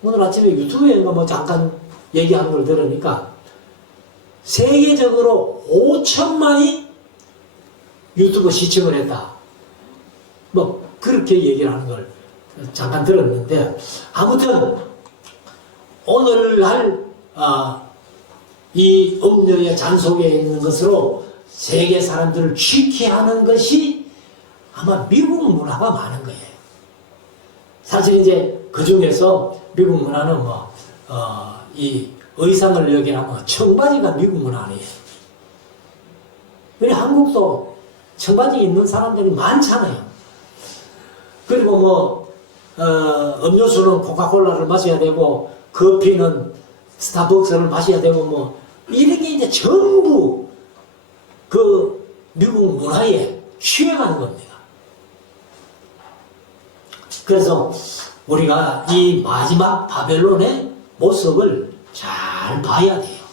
오늘 아침에 유튜브에 뭐 잠깐 얘기하는 걸 들으니까 세계적으로 5천만이 유튜브 시청을 했다. 뭐 그렇게 얘기를 하는 걸 잠깐 들었는데, 아무튼 오늘날 이 엄녀의 잔 속에 있는 것으로 세계 사람들을 취케하는 것이 아마 미국 문화가 많은 거예요. 사실 이제 그 중에서 미국 문화는 이 의상을 얘기하면 청바지가 미국 문화 아니에요. 우리 한국도 청바지 입는 사람들이 많잖아요. 그리고 음료수는 코카콜라를 마셔야 되고, 커피는 스타벅스를 마셔야 되고, 이런 게 이제 전부 그 미국 문화에 취해가는 겁니다. 그래서 우리가 이 마지막 바벨론의 모습을 잘 봐야 돼요.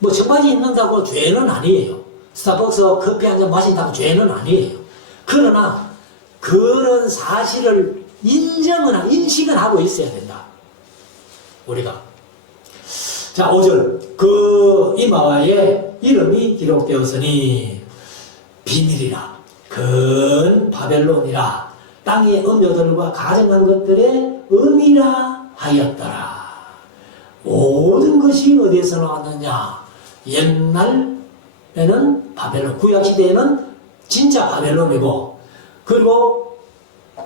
뭐 청바지 입는다고 죄는 아니에요. 스타벅스 커피 한 잔 마신다고 죄는 아니에요. 그러나 그런 사실을 인식은 하고 있어야 된다. 우리가. 자, 5절. 그 이마와의 이름이 기록되었으니 비밀이라 큰 바벨론이라 땅의 음녀들과 가정한 것들의 음이라 하였더라. 모든 것이 어디에서 나왔느냐? 옛날에는 바벨론, 구약시대에는 진짜 바벨론이고, 그리고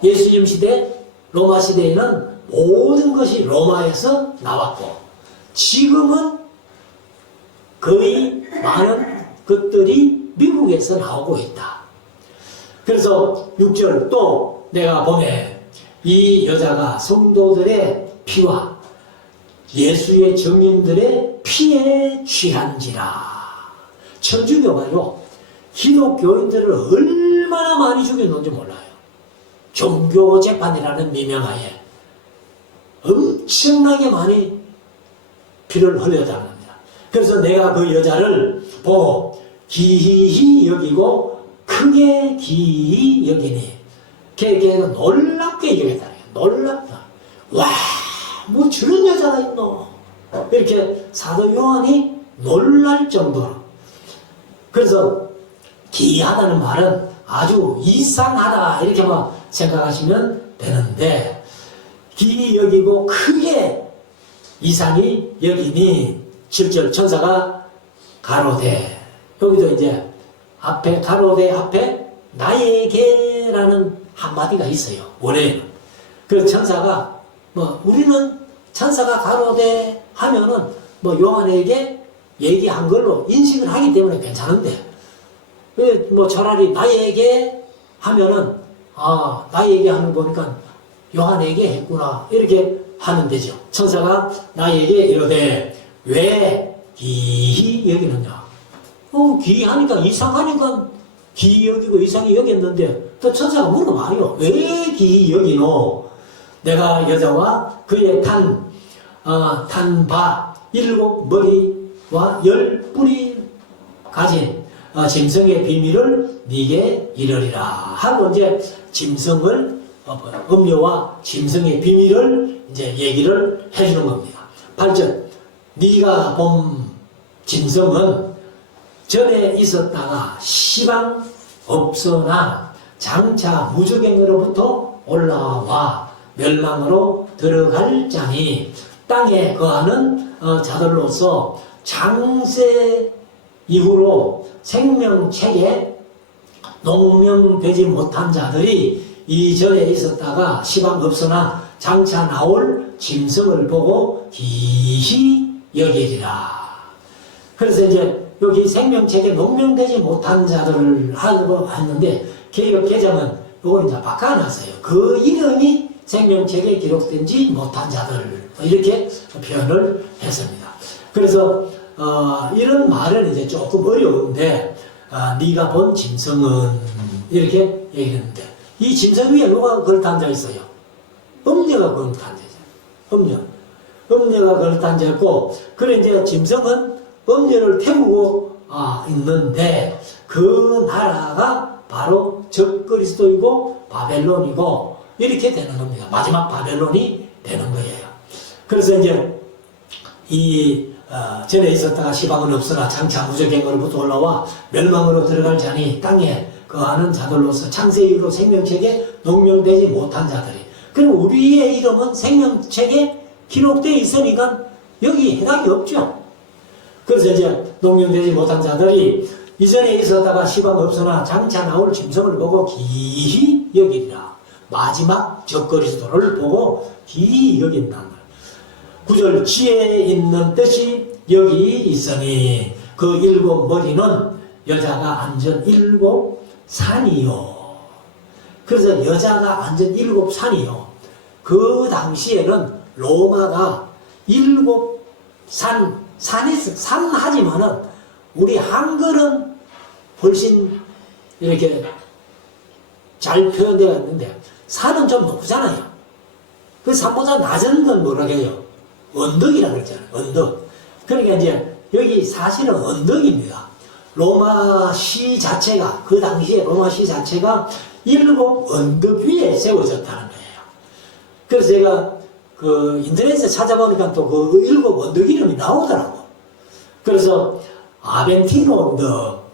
예수님 시대, 로마 시대에는 모든 것이 로마에서 나왔고, 지금은 거의 많은 것들이 미국에서 나오고 있다. 그래서 6절 또 내가 보내 이 여자가 성도들의 피와 예수의 증인들의 피에 취한지라. 천주교가요, 기독교인들을 얼마나 많이 죽였는지 몰라요. 종교 재판이라는 미명하에 엄청나게 많이 피를 흘려다닙니다. 그래서 내가 그 여자를 보고 기히 여기고 크게 기히 여기니 걔는 놀랍게 여겼다. 놀랍다. 와, 뭐 저런 여자가 있노? 이렇게 사도 요한이 놀랄 정도로. 그래서 기이하다는 말은 아주 이상하다 이렇게만 생각하시면 되는데, 기이 여기고 크게 이상히 여기니 7절 천사가 가로되, 여기도 이제 앞에 가로되 앞에 나에게라는 한마디가 있어요. 원래는. 그래서 천사가 우리는 천사가 가로되 하면은 요한에게 얘기한 걸로 인식을 하기 때문에 괜찮은데, 차라리 나에게 하면은 나에게 하는 거 보니까 요한에게 했구나 이렇게 하면 되죠. 천사가 나에게 이르되 왜 기이 여기느냐. 기이하니까 이상하니까 기이 여기고 이상히 여겼는데 또 천사가 물어봐요. 왜 기이 여기노? 내가 여자와 그의 탄바 7머리와 10뿔이 가진 짐승의 비밀을 네게 이르리라 하고 이제 짐승을 음료와 짐승의 비밀을 이제 얘기를 해주는 겁니다. 8절 네가 본 짐승은 전에 있었다가 시방 없으나 장차 무적행으로부터 올라와 멸망으로 들어갈 자니 땅에 거하는 자들로서 창세 이후로 생명책에 농명되지 못한 자들이 이전에 있었다가 시방 없으나 장차 나올 짐승을 보고 기히 여기리라. 그래서 이제 여기 생명책에 농명되지 못한 자들을 하고 했는데 개역 개정은 이걸 이제 바꿔놨어요. 그 이름이 생명책에 기록되지 못한 자들 이렇게 표현을 했습니다. 그래서 이런 말은 이제 조금 어려운데 네가 본 짐승은 이렇게 얘기했는데 이 짐승 위에 누가 걸터 앉아 있어요? 음녀가 걸터 앉아 있어요. 음녀가 걸터 앉아 있고, 그래 이제 짐승은 음녀를 태우고 있는데 그 나라가 바로 적그리스도이고 바벨론이고 이렇게 되는 겁니다. 마지막 바벨론이 되는 거예요. 그래서 이제 전에 있었다가 시방은 없으나 장차 무적행으로부터 올라와 멸망으로 들어갈 자니 땅에 거하는 자들로서 창세 이후로 생명책에 농명되지 못한 자들이. 그럼 우리의 이름은 생명책에 기록되어 있으니까 여기 해당이 없죠. 그래서 이제 농명되지 못한 자들이 이전에 있었다가 시방 없으나 장차 나올 짐승을 보고 기히 여기리라. 마지막 적그리스도를 보고 기히 여긴다는 거예요. 9절 지혜에 있는 뜻이 여기 있으니 그 7머리는 여자가 앉은 7산이요. 그래서 여자가 앉은 7산이요. 그 당시에는 로마가 7산, 산하지만은 우리 한글은 훨씬 이렇게 잘 표현되어 있는데 산은 좀 높잖아요. 그 산보다 낮은 건 뭐라고 해요? 언덕이라고 그랬잖아요. 언덕. 그러니까 이제 여기 사실은 언덕입니다. 로마시 자체가, 그 당시에 로마시 자체가 7 언덕 위에 세워졌다는 거예요. 그래서 제가 그 인터넷에 찾아보니까 또 그 7 언덕 이름이 나오더라고. 그래서 아벤티노 언덕,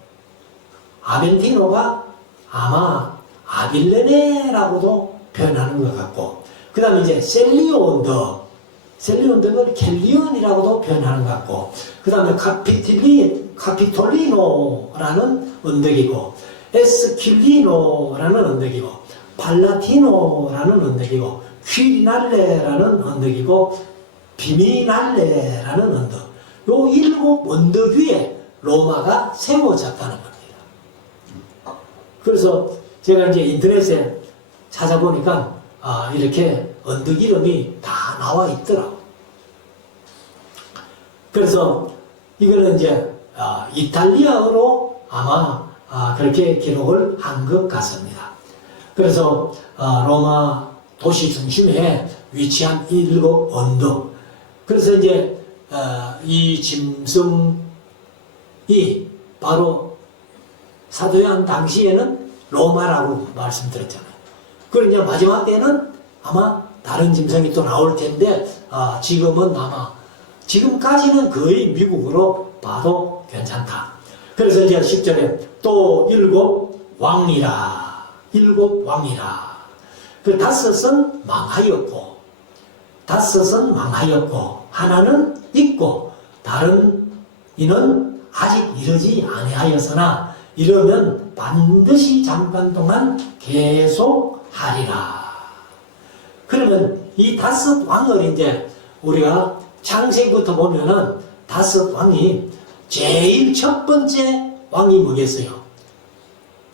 아벤티노가 아마 아빌레네라고도 표현하는 것 같고, 그 다음에 이제 셀리오 언덕, 셀리오 언덕을 켈리온이라고도 표현하는 것 같고, 그 다음에 카피톨리노라는 언덕이고, 에스킬리노라는 언덕이고, 팔라티노라는 언덕이고, 퀴리날레라는 언덕이고, 비미날레라는 언덕. 요 7 언덕 위에 로마가 세워졌다는 겁니다. 그래서 제가 이제 인터넷에 찾아보니까 이렇게 언덕 이름이 다 나와 있더라고. 그래서 이거는 이제 이탈리아어로 아마 그렇게 기록을 한 것 같습니다. 그래서 로마 도시 중심에 위치한 7 언덕. 그래서 이제 이 짐승이 바로 사도요한 당시에는 로마라고 말씀드렸잖아요. 그러냐 마지막 때는 아마 다른 짐승이 또 나올 텐데 지금은 아마 지금까지는 거의 미국으로 봐도 괜찮다. 그래서 이제 10절에 또 일곱 왕이라 그 다섯은 망하였고 하나는 있고 다른 이는 아직 이르지 아니하였으나 이러면 반드시 잠깐 동안 계속하리라. 그러면 이 다섯 왕을 이제 우리가 창세기부터 보면은 다섯 왕이 제일 첫 번째 왕이 뭐겠어요?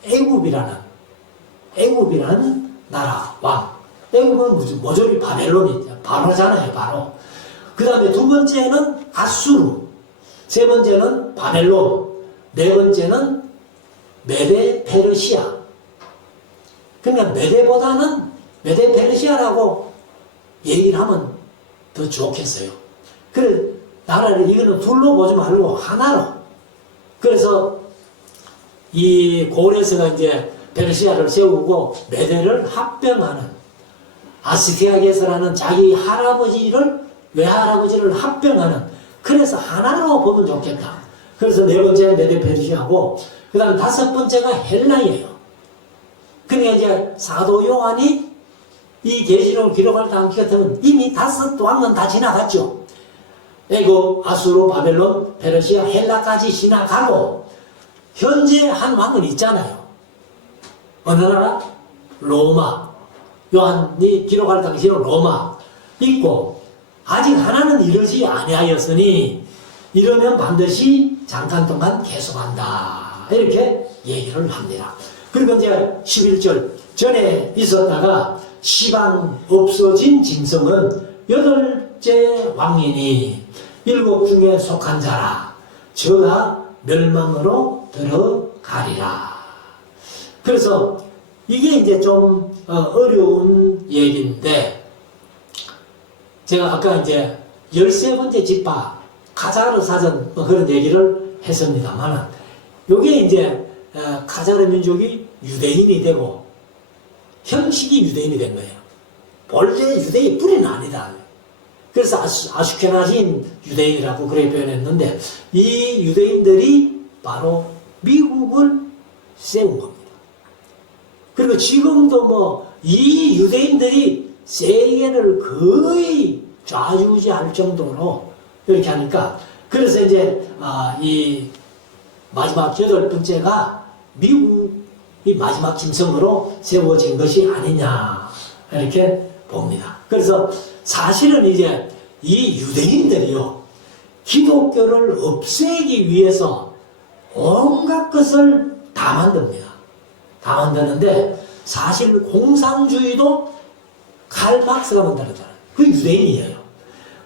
애굽이라는 나라 왕. 애굽은 무슨 모조리 바벨론이 바로잖아요, 바로. 그 다음에 두 번째는 아수르, 세 번째는 바벨론, 네 번째는 메데 페르시아. 그러니까 메데 페르시아라고 얘기를 하면 더 좋겠어요. 그래, 나라를 이거는 둘로 보지 말고 하나로. 그래서 이 고레스가 이제 페르시아를 세우고 메데를 합병하는 아스티아게스라는 자기 외할아버지를 합병하는, 그래서 하나로 보면 좋겠다. 그래서 네 번째가 메데 페르시아고, 그 다음 다섯 번째가 헬라예요. 그러니까 이제 사도 요한이 이 계시록을 기록할 당시 같으면 이미 다섯 왕은 다 지나갔죠. 애굽, 아수르, 바벨론, 페르시아, 헬라까지 지나가고 현재 한 왕은 있잖아요. 어느 나라? 로마. 요한이 기록할 당시로 로마 있고, 아직 하나는 이르지 아니하였으니 이러면 반드시 잠깐 동안 계속한다. 이렇게 얘기를 합니다. 그리고 이제 11절 전에 있었다가 시방 없어진 짐승은 여덟째 왕이니 일곱 중에 속한 자라 저가 멸망으로 들어가리라. 그래서 이게 이제 좀 어려운 얘기인데, 제가 아까 이제 13번째 지파 카자르 사전 그런 얘기를 했습니다만, 요게 이제 카자르 민족이 유대인이 되고 형식이 유대인이 된 거예요. 본래 유대의 뿌리는 아니다. 그래서 아슈케나진 유대인이라고 그렇게 표현했는데, 이 유대인들이 바로 미국을 세운 겁니다. 그리고 지금도 뭐 이 유대인들이 세계를 거의 좌지우지할 정도로 이렇게 하니까, 그래서 이제 이 마지막 여덟 번째가 미국이 마지막 짐승으로 세워진 것이 아니냐 이렇게 봅니다. 그래서 사실은 이제 이 유대인들이요, 기독교를 없애기 위해서 온갖 것을 다 만듭니다. 다 만드는데, 사실 공산주의도 칼 막스가 만들었잖아요. 그 유대인이에요.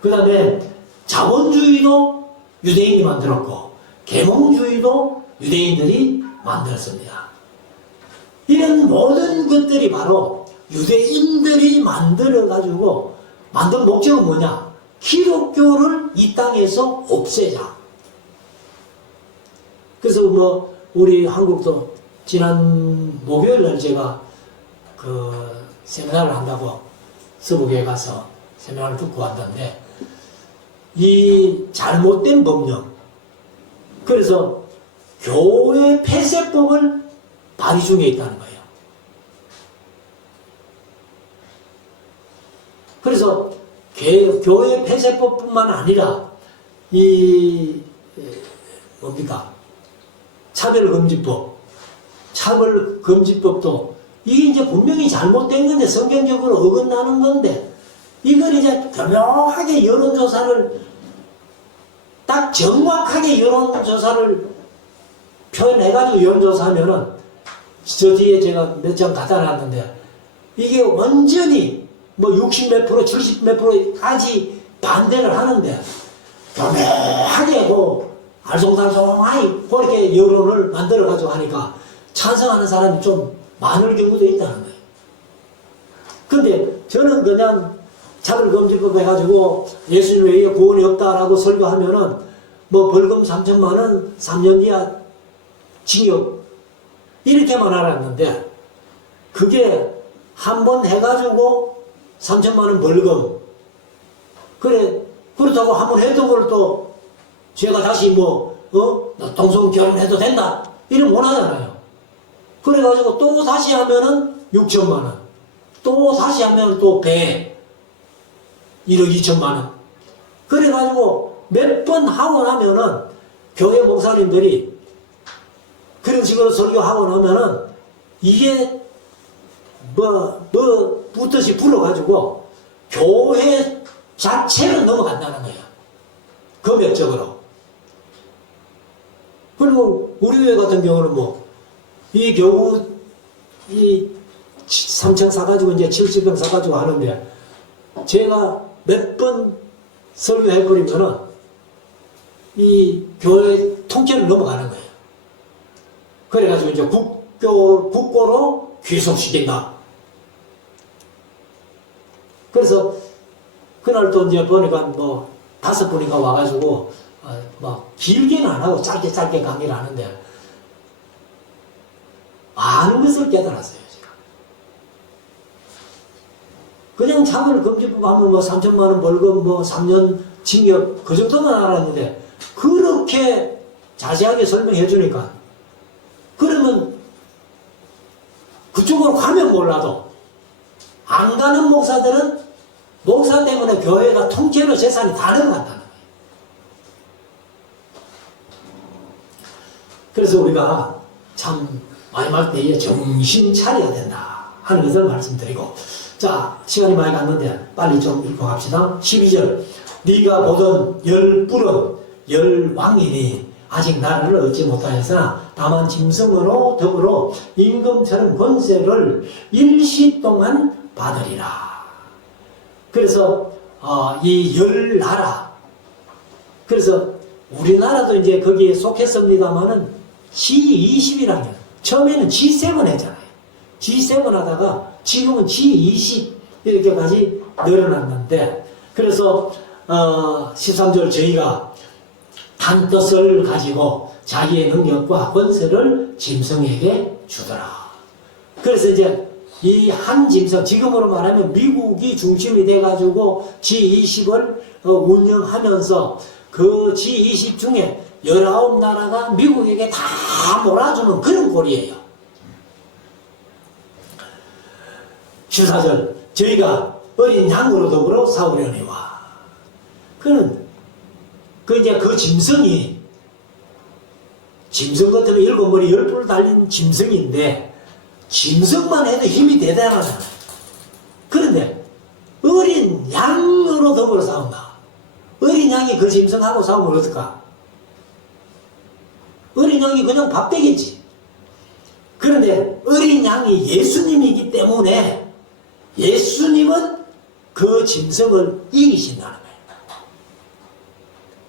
그 다음에 자본주의도 유대인이 만들었고, 계몽주의도 유대인들이 만들었습니다. 이런 모든 것들이 바로 유대인들이 만들어가지고 만든 목적은 뭐냐? 기독교를 이 땅에서 없애자. 그래서 뭐 우리 한국도 지난 목요일날 제가 그 세미나를 한다고 서부교에 가서 세미나를 듣고 왔는데, 이 잘못된 법령, 그래서 교회 폐쇄법을 발의 중에 있다는 거예요. 그래서 교회 폐쇄법뿐만 아니라 이 뭡니까? 차별금지법도 이게 이제 분명히 잘못된 건데, 성경적으로 어긋나는 건데, 이걸 이제 교묘하게 여론조사를 딱 정확하게 여론조사를 표현해가지고 여론조사하면은, 저 뒤에 제가 몇 장 갖다 놨는데, 이게 완전히 뭐 60 몇 프로, 70 몇 프로까지 반대를 하는데, 교묘하게 뭐 알쏭달쏭하니 그렇게 여론을 만들어가지고 하니까 찬성하는 사람이 좀 많을 경우도 있다는 거예요. 근데 저는 그냥 차별금지법 해가지고 예수님 외에 구원이 없다라고 설교하면은 뭐 벌금 3천만 원, 3년 이하 징역 이렇게만 알았는데 그게 한 번 해가지고 3천만 원 벌금 그래 그렇다고 한 번 해도 그걸 또 제가 다시 동성 결혼해도 된다 이러면 못 하잖아요. 그래가지고 또 다시 하면은 6천만 원 또 다시 하면 또 배 1억 2천만 원 그래가지고 몇 번 하고 나면은 교회 목사님들이 그런 식으로 설교하고 나면은 이게 붙듯이 불어가지고 교회 자체로 넘어간다는 거예요. 금액적으로. 그리고 우리 교회 같은 경우는 이 겨우 이 3천 사가지고 이제 70병 사가지고 하는데 제가 몇 번 설교해버리면은 이 교회 통째로 넘어가는 거예요. 그래가지고 이제 국고로 귀속시킨다. 그래서 그날 또 이제 보니까 5분인가 와가지고 길게는 안 하고 짧게 강의를 하는데 많은 것을 깨달았어요. 제가. 그냥 차별금지법 하면 3천만 원 벌금 3년 징역 그 정도만 알았는데 그렇게 자세하게 설명해 주니까 그러면 그쪽으로 가면 몰라도 안 가는 목사들은 목사 때문에 교회가 통째로 재산이 다 넘어간다는 거예요. 그래서 우리가 참 마지막 때에 정신 차려야 된다 하는 것을 말씀드리고 자 시간이 많이 갔는데 빨리 좀 읽고 갑시다. 12절 네가 보던 열 뿔은 열 왕이니 아직 나를 얻지 못하였으나 다만 짐승으로 더불어 임금처럼 권세를 일시 동안 받으리라. 그래서 이 열 나라 그래서 우리나라도 이제 거기에 속했습니다마는 G20이라는 처음에는 G7 했잖아요. G7 하다가 지금은 G20 이렇게까지 늘어났는데 그래서 13절 저희가 한 뜻을 가지고 자기의 능력과 권세를 짐승에게 주더라. 그래서 이제 이 한 짐승, 지금으로 말하면 미국이 중심이 돼가지고 G20을 운영하면서 그 G20 중에 19나라가 미국에게 다 몰아주는 그런 꼴이에요. 14절 저희가 어린 양으로 더불어 싸우려니와 이제 그 짐승이 짐승 같으면 7머리 10뿔 달린 짐승인데 짐승만 해도 힘이 대단하잖아요. 그런데 어린 양으로 더불어 싸운다. 어린 양이 그 짐승하고 싸우면 어떨까? 어린 양이 그냥 밥 되겠지. 그런데 어린 양이 예수님이기 때문에 예수님은 그 짐승을 이기신다는 거예요.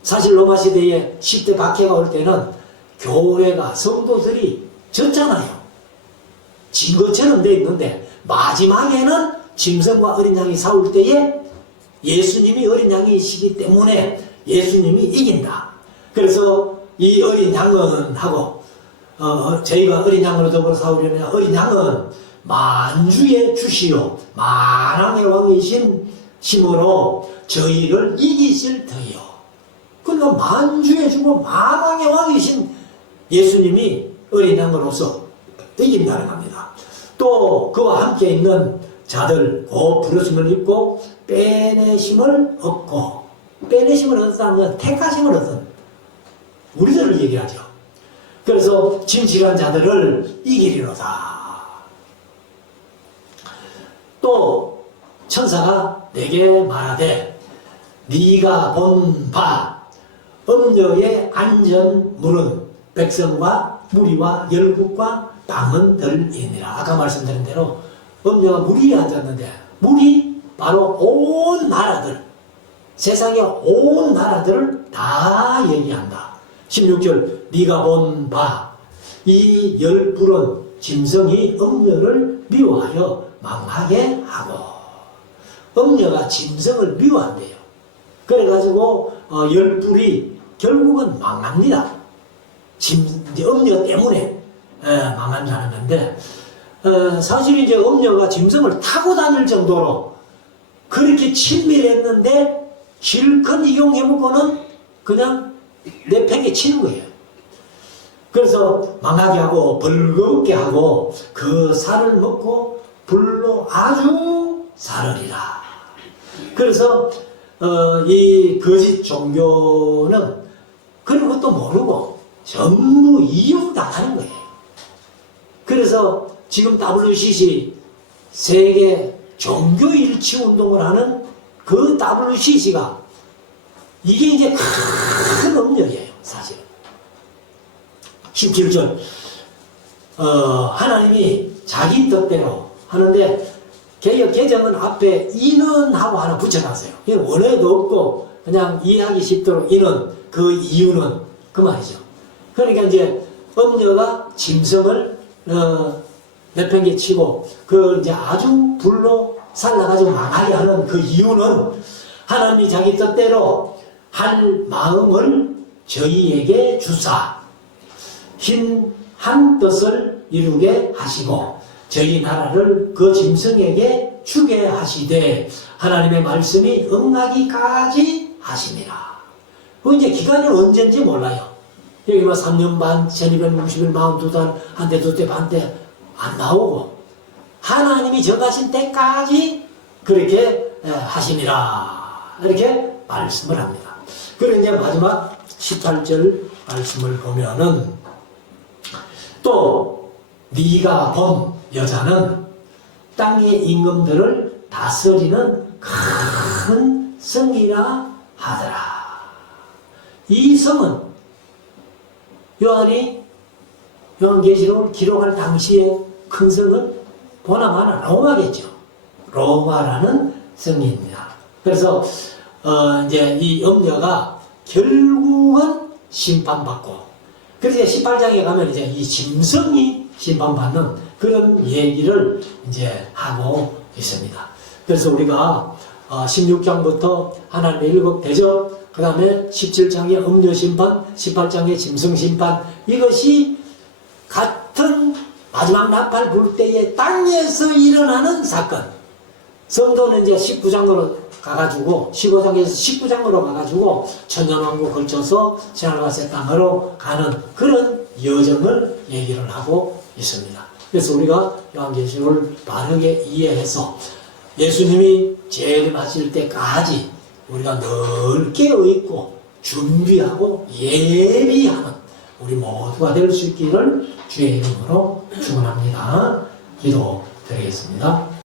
사실 로마 시대에 10대 박해가 올 때는 교회가 성도들이 졌잖아요. 진 것처럼 돼 있는데 마지막에는 짐승과 어린 양이 싸울 때에 예수님이 어린 양이시기 때문에 예수님이 이긴다. 그래서 이 어린 양은 하고 저희가 어린 양으로 더불어 싸우려면 어린 양은 만주의 주시요 만왕의 왕이신 힘으로 저희를 이기실 터이요. 그러니까 만주의 주고 만왕의 왕이신 예수님이 어린 양으로서 이긴다는 겁니다. 또 그와 함께 있는 자들 곧 부르심을 입고 빼내심을 얻고 빼내심을 얻었다는 건 택하심을 얻은 우리들을 얘기하죠. 그래서 진실한 자들을 이기리로다. 또 천사가 내게 말하되 네가 본 바 음녀의 안전물은 백성과 무리와 열국과 방언들이니라. 아까 말씀드린 대로 음녀가 무리에 앉았는데 물이 바로 온 나라들 세상의 온 나라들을 다 얘기한다. 16절 네가 본 바 이 열불은 짐승이 음녀를 미워하여 망하게 하고 음녀가 짐승을 미워한대요. 그래가지고 열불이 결국은 망합니다. 이제 음녀 때문에 망한다는 건데, 사실 이제 음녀가 짐승을 타고 다닐 정도로 그렇게 친밀했는데 실컷 이용해먹고는 그냥 내팽개 치는 거예요. 그래서 망하게 하고 벌거벗게 하고 그 살을 먹고 불로 아주 사르리라. 그래서 이 거짓 종교는 그런 것도 모르고 전부 이용당하는 거예요. 그래서 지금 WCC 세계 종교일치 운동을 하는 그 WCC가 이게 이제 큰 음료예요, 사실은. 17절 하나님이 자기 뜻대로 하는데 개역 개정은 앞에 이는 하고 하나 붙여놨어요. 이건 원어에도 없고 그냥 이해하기 쉽도록 이는, 그 이유는 그 말이죠. 그러니까 이제 음녀가 짐승을 내팽개 치고 그 이제 아주 불로 살라가지고 망하게 하는 그 이유는 하나님이 자기 뜻대로 할 마음을 저희에게 주사 흰 한 뜻을 이루게 하시고 저희 나라를 그 짐승에게 주게 하시되 하나님의 말씀이 응하기까지 하심이라. 그 이제 기간은 언제인지 몰라요. 여기 뭐 3년 반, 1260일, 42달, 한 대, 두 대, 반 대 안 나오고 하나님이 정하신 때까지 그렇게 하심이라. 이렇게 말씀을 합니다. 그리고 이제 마지막 18절 말씀을 보면은 또 네가 본 여자는 땅의 임금들을 다스리는 큰 성이라 하더라. 이 성은 요한계시록을 기록할 당시에 큰 성은 보나마나 로마겠죠. 로마라는 성입니다. 그래서 이제 이 음녀가 결국은 심판받고, 그래서 18장에 가면 이제 이 짐승이 심판받는 그런 얘기를 이제 하고 있습니다. 그래서 우리가 16장부터 하나님의 일곱 대접, 그 다음에 17장의 음녀 심판, 18장의 짐승 심판, 이것이 같은 마지막 나팔 불 때에 땅에서 일어나는 사건. 성도는 이제 19장으로 가가지고 15장에서 19장으로 가가지고 천년왕국 걸쳐서 신할과세 땅으로 가는 그런 여정을 얘기를 하고 있습니다. 그래서 우리가 요한계시록을 바르게 이해해서 예수님이 재림하실 때까지 우리가 늘 깨어있고 준비하고 예비하는 우리 모두가 될 수 있기를 주의 이름으로 축원합니다. 기도드리겠습니다.